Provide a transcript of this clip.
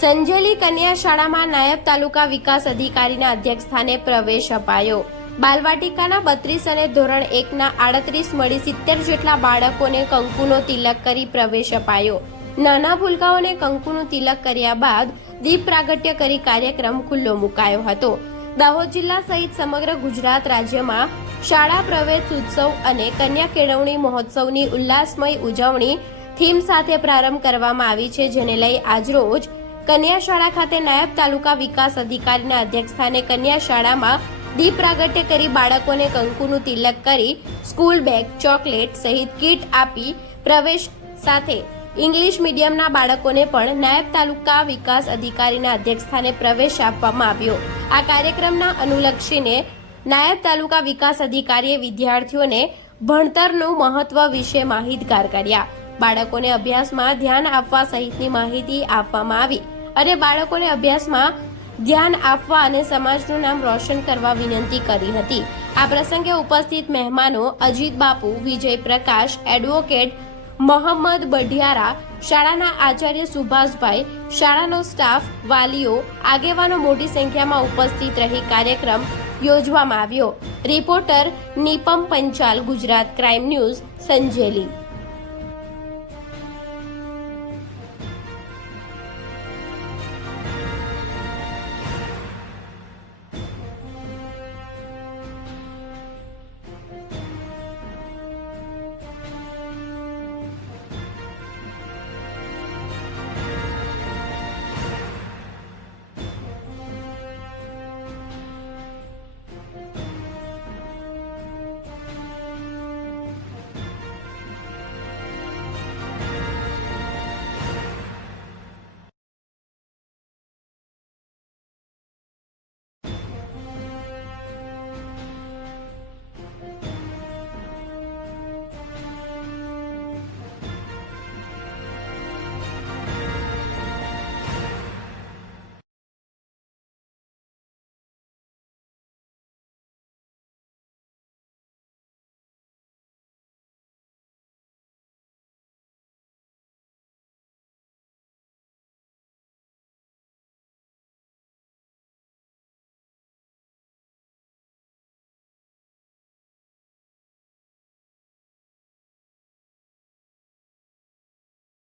સંજેલી કન્યા શાળામાં નાયબ તાલુકા વિકાસ અધિકારીના અધ્યક્ષસ્થાને પ્રવેશ અપાયો। બાલવાટિકાના 32 અને ધોરણ 1ના 38 મળી 70 જેટલા બાળકોને કંકુનો તિલક કરી પ્રવેશ અપાયો। નાના ભૂલકાઓને કંકુનું તિલક કર્યા બાદ દીપ પ્રાગટ્ય કરી કાર્યક્રમ ખુલ્લો મુકાયો હતો। દાહોદ જિલ્લા સહિત સમગ્ર ગુજરાત રાજ્યમાં શાળા પ્રવેશ ઉત્સવ અને કન્યા કેળવણી મહોત્સવની ઉલ્લાસમય ઉજવણી થીમ સાથે પ્રારંભ કરવામાં આવી છે, જેને લઈ આજરોજ કન્યા શાળા ખાતે નાયબ તાલુકા વિકાસ અધિકારીના અધ્યક્ષસ્થાને કન્યા શાળામાં દીપ પ્રાગટ્ય કરી બાળકોને કંકુનું તિલક કરી સ્કૂલ બેગ, ચોકલેટ સહિત કીટ આપી પ્રવેશ સાથે ઇંગ્લિશ મીડિયમના બાળકોને પણ નાયબ તાલુકા વિકાસ અધિકારીના અધ્યક્ષસ્થાને પ્રવેશ આપવામાં આવ્યો। આ કાર્યક્રમના અનુલક્ષીને નાયબ તાલુકા વિકાસ અધિકારીએ વિદ્યાર્થીઓને ભણતરનું મહત્વ વિશે માહિતગાર કર્યા। બાળકોને અભ્યાસમાં ધ્યાન આપવા સહિતની માહિતી આપવામાં આવી અને બાળકોને અભ્યાસમાં ધ્યાન આપવા અને સમાજનું નામ રોશન કરવા વિનંતી કરી હતી। આ પ્રસંગે ઉપસ્થિત મહેમાનો અજીત બાપુ, વિજય પ્રકાશ, એડવોકેટ મોહમ્મદ બઢિયારા, શાળાના આચાર્ય સુભાષભાઈ, શાળાનો સ્ટાફ, વાલીઓ, આગેવાનો મોટી સંખ્યામાં ઉપસ્થિત રહી કાર્યક્રમ યોજવામાં આવ્યો। Reporter Nipam Panchal, Gujarat crime news, Sanjeli.